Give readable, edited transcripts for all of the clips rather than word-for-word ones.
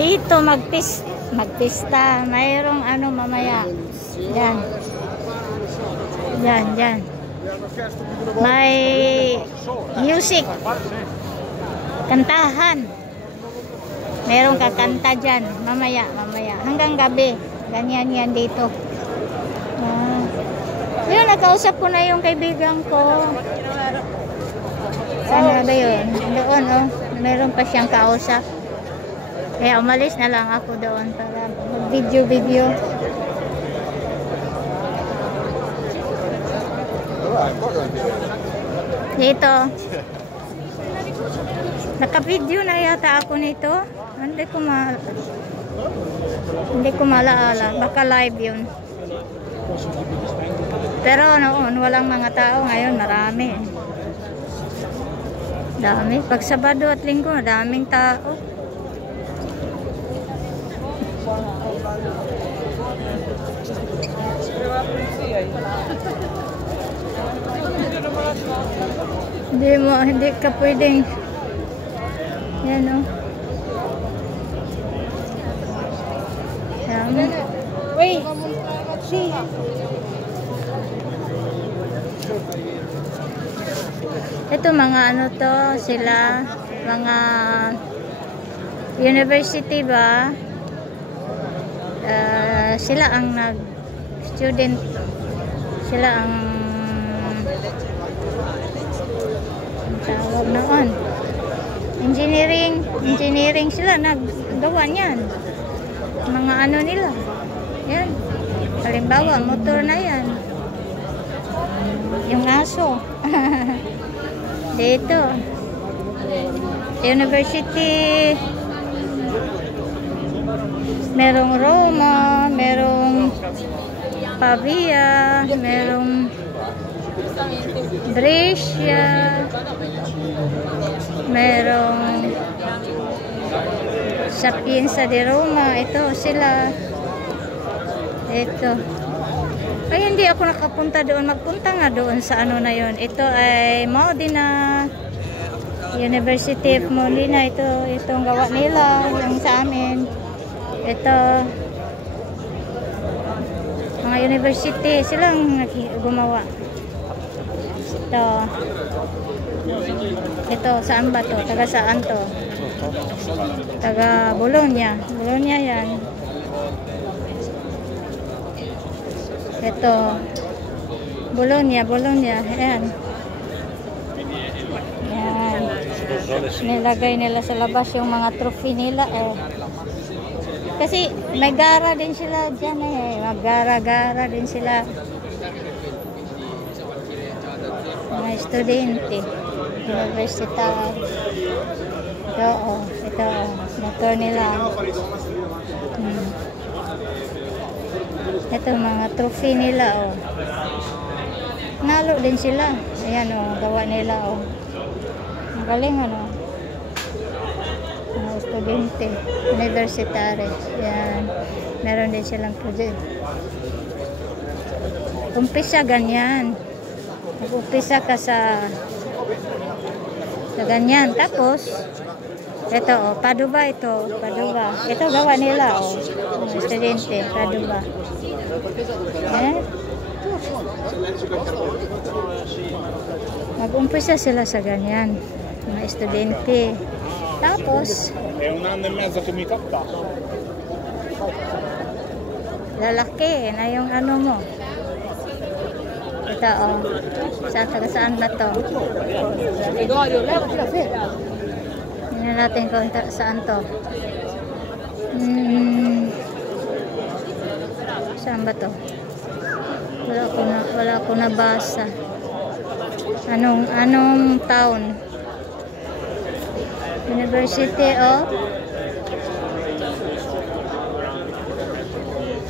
Dito magpista. Mayroong ano mamaya. Yan. Yan. May music. Kantahan. Mayroong kakanta dyan. Mamaya. Hanggang gabi. Ganyan yan dito. Yun, nakausap ko na yung kaibigan ko. Sana ba yun? Doon, oh. Meron pa siyang kausap. Kaya umalis na lang ako doon para mag-video. Dito. Naka-video na yata ako nito. Hindi ko malaala. Baka live yun. Pero noon, walang mga tao. Ngayon, marami. Dami. Pag Sabado at Linggo, daming tao. Hindi ka pwedeng. Yan, o. Yan. Wait. See. Ito mga ano to, sila, mga university ba? Sila ang student, sila ang tawag noon. Engineering sila naggawa niyan. Mga ano nila. Yan. Halimbawa, motor na yan. Yung aso. Dito. University. Merong Roma, merong Pavia, merong Brescia, merong Sapienza di Roma. Ito sila. Ito. Ay, hindi ako nakapunta doon. Magpunta nga doon sa ano na yun. Ito ay Modena. University of Modena. Itong gawa nila. Yung sa amin. Ito. Mga university. Silang gumawa. Ito. Ito. Saan ba to? Taga saan to? Taga Bologna. Bologna yan. Ito. Bologna. Ayan. Ayan. Nilagay nila sa labas yung mga trophy nila eh. Kasi may gara din sila dyan eh. Maggara-gara din sila. Mga estudyante. Universitary. Ito. Motor nila. Ito mga trophy nila, oh. Nalo din sila. Ayan, oh, gawa nila, oh. Ang galing, ano. Mga estudyante, universitary. Ayan. Meron din silang project. Umpisa ganyan. Mag-umpisa ka sa ganyan. Tapos, ito, oh, Padua ito. Padua. Ito gawa nila, oh. Estudyante, Padua. Mag-umpisa sila sa ganyan, mga estudyante. Tapos lalaki na yung ano mo. Ito, oh. Saan ba to? Tingnan natin kung saan to. Saan ba to? Wala ko nabasa. Anong town? University of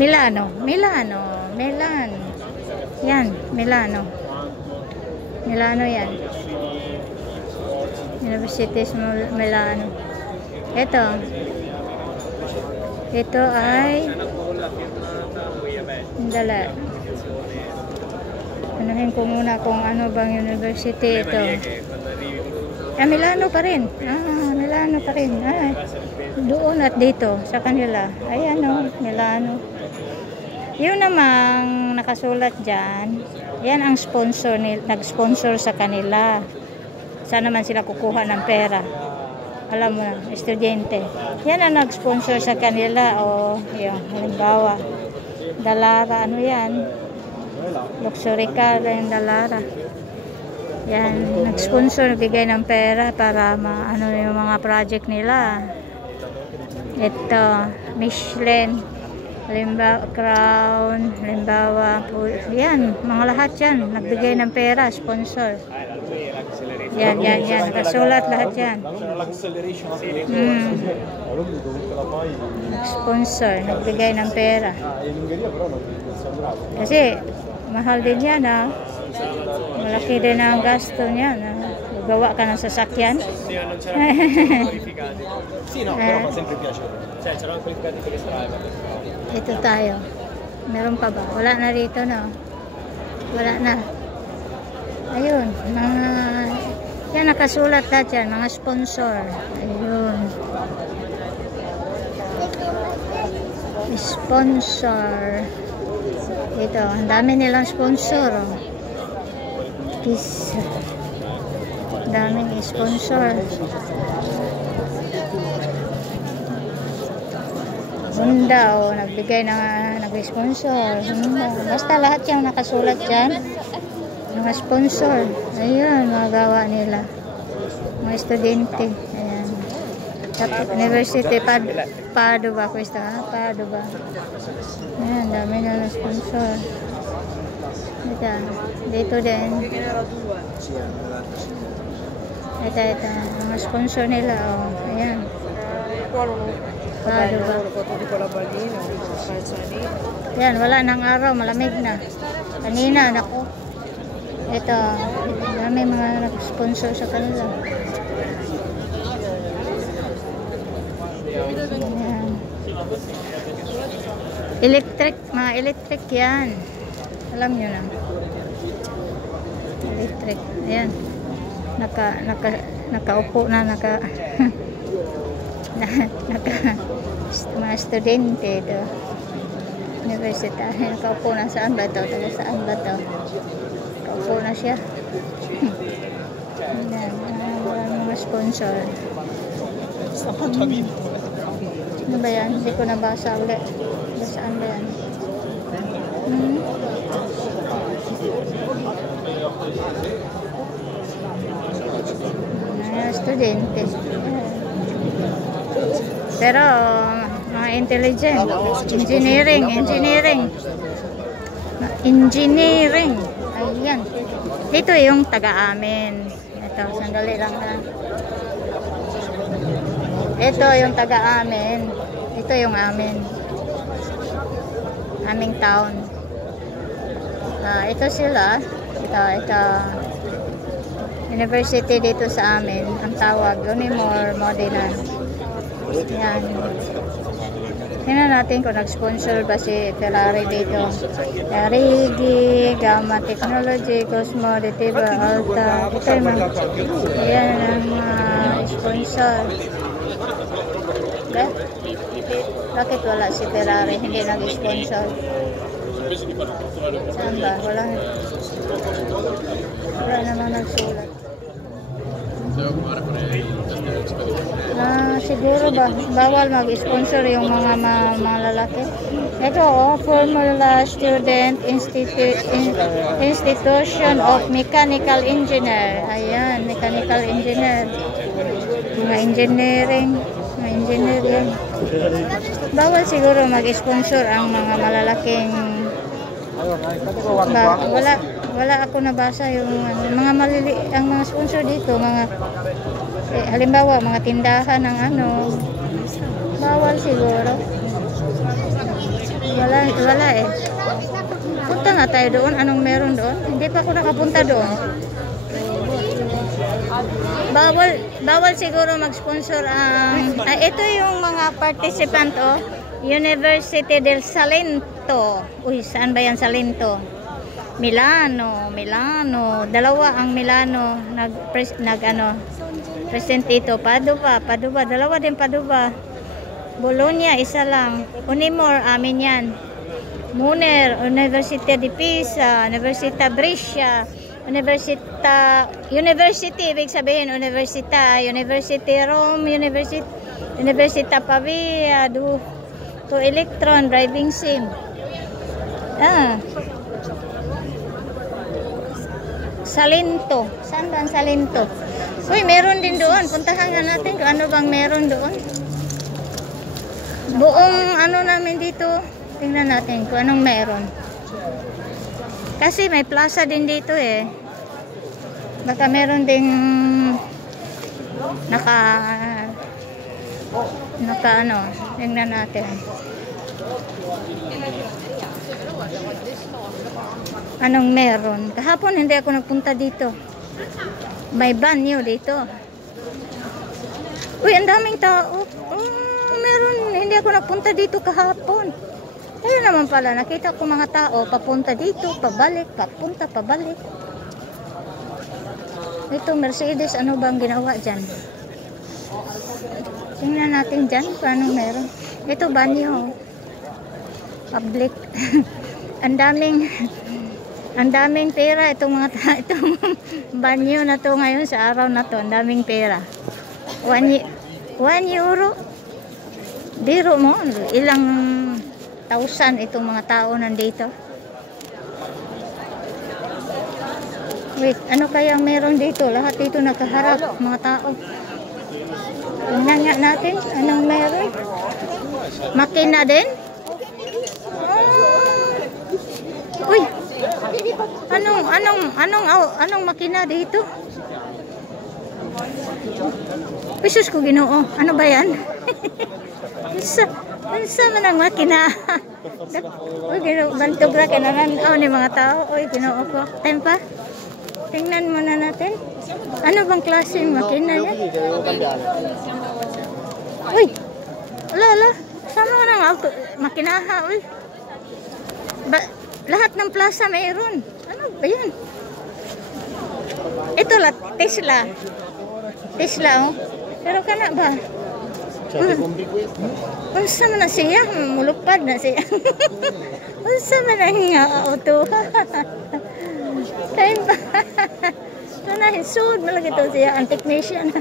Milano. Yan, Milano yan. University of Milano. Ito ay dala. Anuhin ko muna kung ano bang university ito. Milano pa rin. Milano. Milano pa rin. Ay, doon at dito sa kanila. Ayan o, Milano. Yun namang nakasulat dyan, yan ang sponsor, nag-sponsor sa kanila. Saan naman sila kukuha ng pera? Alam mo na, estudyante. Yan ang nag-sponsor sa kanila. O, yung halimbawa, Dalara, ano yan? Luxury car, yung Dalara. Yan, nag-sponsor, bigay ng pera para ano yung mga project nila. Ito, Michelin, halimbawa, Crown, halimbawa, yan, mga lahat yan, nagbigay ng pera, sponsor. Yan, nakasulat lahat yan. Sponsor, nagbigay ng pera. Kasi, mahal din yan, ha. Malaki din ang gasto niya. Gawa ka ng sasakyan. Ito tayo. Meron pa ba? Wala na rito, no? Wala na. Ayun. Mga, yan, nakasulat lahat yan. Mga sponsor. Ayun. Sponsor. Ito. Ang dami nilang sponsor. Oh. Daming sponsor. Honda, oh, nagbigay na nag-sponsor. Basta lahat yung nakasulat dyan, mga sponsor. Ayun, mga gawa nila. Mga estudyante. Ayan. Tapos, University Padova. Padova. Ayan, dami na sponsor. Dito din. Ito. Mga sponsor nila. Oh. Ayan. Padova. Ayan, wala nang araw. Malamig na. Kanina, naku. Ito. Dami mga nag-sponsor sa kanila. Ayan. Mga electric yan. Alam nyo na. Electric. Ayan. Nakaupo na. Mga estudyante ito. University. Nakaupo na. Saan ba ito? Saan ba ito? Nakaupo na siya. Ayan. Mga sponsor. Ano ba yan? Hindi ko nabasa ulit. Saan ba yan? Mga estudyante. Pero mga intelligent. Engineering. Ayan. Ito yung taga-amin. Ito, sandali lang ha. Ito yung taga-amin. Ito yung amin. Aming town. Ito sila. Ito. University dito sa amin. Ang tawag, Unimore Modena. Yan. Tingnan natin kung nag-sponsor ba si Ferrari dito. Rigi, Gamma Technology, Cosmo, Detiba, Alta. Ito yung mga, ayan ang sponsor. Bakit wala si Ferrari? Hindi nag-sponsor. Saan ba? Wala namang nagsulat. Siguro ba bawal mag-sponsor yung mga lalaki. Ito Formula Student Institution of Mechanical Engineer. Ayan, Mechanical Engineer. Mga engineering yan. Bawal siguro mag-sponsor ang mga malalaking wala ako nabasa yung mga ang mga sponsor dito, mga halimbawa mga tindahan ng bawal siguro. Wala eh. Punta nga tayo doon. Anong meron doon? Hindi pa ako nakapunta doon. Bawal siguro mag-sponsor ang ito yung mga participant University del Salento. Uy, saan ba yan Salento? Milano. Dalawa ang Milano Present ito, Padua, dalawa din Padua. Bologna, isa lang. Unimore, amin yan. Muner, Università di Pisa, Università Brescia, University, ibig sabihin, University Rome, Università Pavia, to Electron, Driving Sim. Salento. Saan ba ang Salento? Uy, meron din doon. Puntahan nga natin kung ano bang meron doon. Buong ano namin dito. Tingnan natin kung anong meron. Kasi may plaza din dito eh. Baka meron ding naka ano. Tingnan natin. Anong meron? Kahapon hindi ako nagpunta dito. May banyo dito. Uy, ang daming tao. Meron, hindi ako nagpunta dito kahapon. Kaya naman pala, nakita ko mga tao papunta dito, pabalik, papunta, pabalik. Ito, Mercedes, ano bang ginawa dyan? Tingnan natin dyan kung anong meron. Ito, banyo. Public. Ang daming pera itong banyo na to ngayon sa araw na to. Ang daming pera. 1 euro. Biro mo, ilang thousand itong mga tao nandito. Wait, ano kaya meron dito? Lahat dito nakaharap, mga tao. Tingnan nga natin, anong meron? Makina din? Uy! Anong makina dito? Pisos ko Ginoo. Ano ba yan? Unsa man ang makina? Uy, Ginoo, bantog ra kananan ni mga tao. Uy, Ginoo ko. Tempa. Tingnan muna natin. Ano bang klaseng makina yan? Uy! Ala. Sama mo ng auto. Makinaha, uy. Lahat ng plaza mayroon. Ano ba yan? Ito lang, Tesla. Tesla, oh. Pero kana ba? Unsa man na siya? Mulupad na siya. Unsa man ang auto? Time ba? Sana hisod malagi to siya ang technician.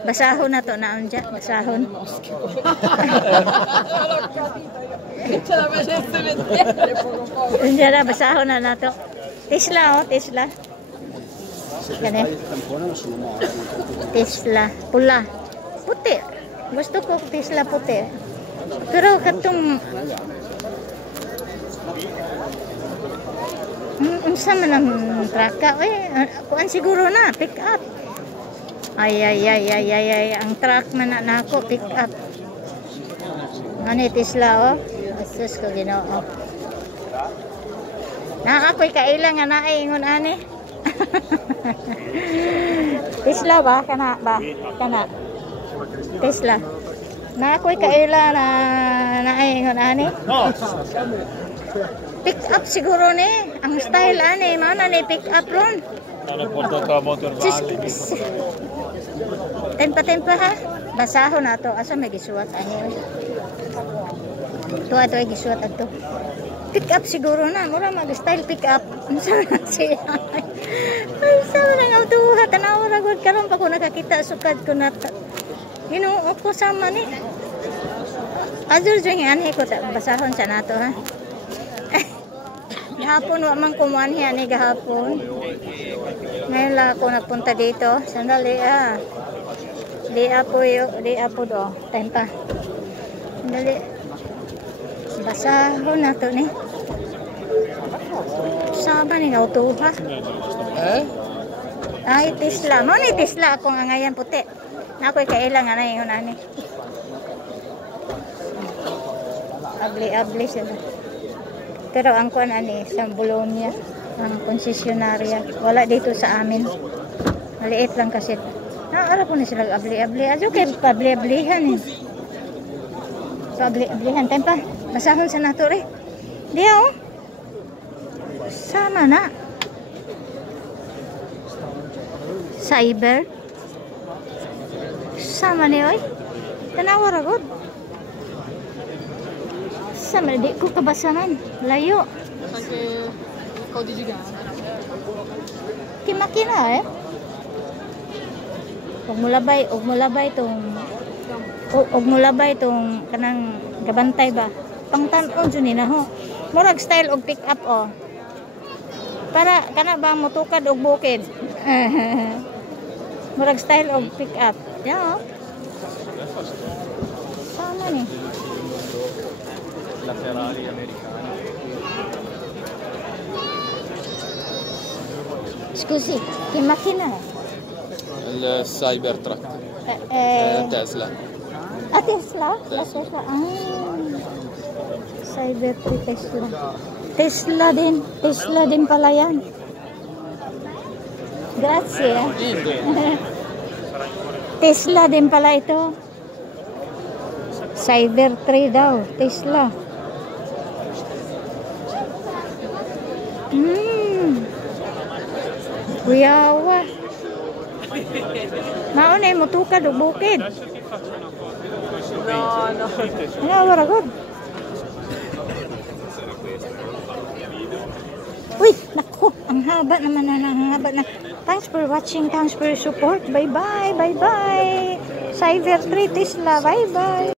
Basahon na to na dyan. Basahon. Diyan na, basahon na to. Tesla, oh, Tesla. Gani. Tesla. Pula. Puti. Gusto ko Tesla puti. Pero katong unsa man ang traka kuan siguro na pick up. Ay ang truck man na ako pick up. Ano Tesla, oh. Asus ko Ginoo. Na ako'y kailang nga naay ingon ani. Tesla ba kana Tesla. Na ako'y kailang na naay ingon ani. Pick up siguro ni. Ang style ani mao na ni pick up ron. Tempa ha. Basahon na to. Asa may gisuwat ani. Ito ay gisuwat ato. Pick up siguro na. Mura mag-style pick up. Unsa na siya. Unsa man ang auto. Tanaw ra gud karon pa ko nakakita sukad ko na. Ginoo ko sama ni. Adul jeng ani ko ta basahon sa nato ha. Gahapon wa man kumuanhi ani gahapon. Ngayon lang ako nagpunta dito. Sandali Di apo do. Tempa. Sandali. Basahon na to ni. Sama ni auto ha. Ay Tesla. Mo ni Tesla akong angayan puti. Nakoy kailang nga na yun ani. Abli sila. Pero ang kuan ani sa Bologna, ang konsesyonarya, wala dito sa amin. Maliit lang kasi. Naara po na sila abli-abli. Ajo kay pabli-ablihan eh. Pabli-ablihan. Tempa, basahon sa nato rin. Diya oh. Sama na. Cyber. Sama ni oy. Tanawa ra gud. Sama di ko kabasanan. Layo. Anche codici gara. Kimakina eh. Og mulabay tong kanang gabantay ba. Pangtan-on jud ni na ho. Murag style og pick up oh. Para kana ba motukad og bukid. Murag style og pick up. Ya. Sama ni. La Ferrari americana. Scusi, che macchina è? Il Cybertruck. Tesla. Ah, Tesla? La Tesla. Ah. Cybertruck Tesla. Tesla din pala yan. Grazie. Tesla din pala ito. Cyber 3 daw. Tesla. Kuyawa. Maunay mo tukad o bukid. No. Wala good. Uy, naku, ang haba naman na. Thanks for watching, thanks for your support. Bye-bye, bye-bye. Cyber 3 Tesla, bye-bye.